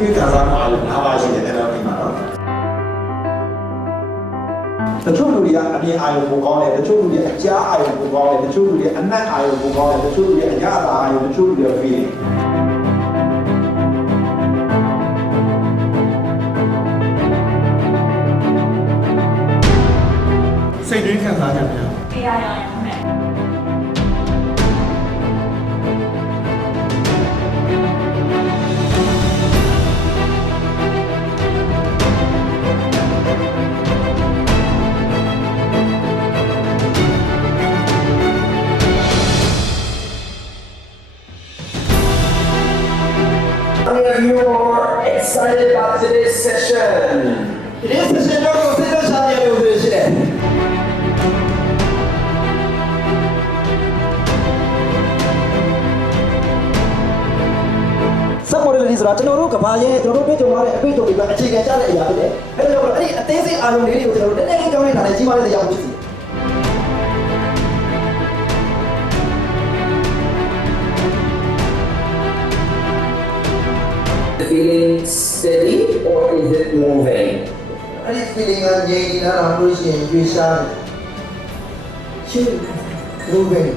ပေးခံစားမှုအားလုံး၅ပါးရှိတယ်အဲ့တော့ဒီမှာနော်တချို့လူတွေကအပြင်အာရုံပိုကောင်းတယ်တချို့လူတွေအကြားအာရုံပိုကောင်းတယ်တချို့လူတွေအနက်အာရုံပိုကောင်းတယ်တချို့လူတွေအရသာအာရုံတချို့လူတွေဖေးတယ်စိတ်ရင်းခံစားချက်များတရားရအောင်မယ်Are you excited about today's session? Today's session တော့စိတ်သက်သာရလို့ရှိတယ်စက်မော်ဒယ်လေးဆိုတာကျွန်တော်တို့ကဘာရဲ့ကျွန်တော်တို့တွေ့ကြုံရတဲ့အတွေ့အကြုံတွေကအခြေခံကျတဲ့အရာဖြစ်တယ်။အဲဒါကြောင့်အဲ့ဒီအသေးစိတ်အာရုံလေးတွေကိုကျွန်တော်တို့နည်းနည်းလေးကြောင်းလိုက်တာနဲ့ကြီးမားတဲ့တရားမှုဖြစ်စီ Feeling steady or is it moving? အဲ့ဒီ feeling ကငြိမ်နေတာလို့ရှိရင်ရွေးရှားတယ်။ရှင်း moving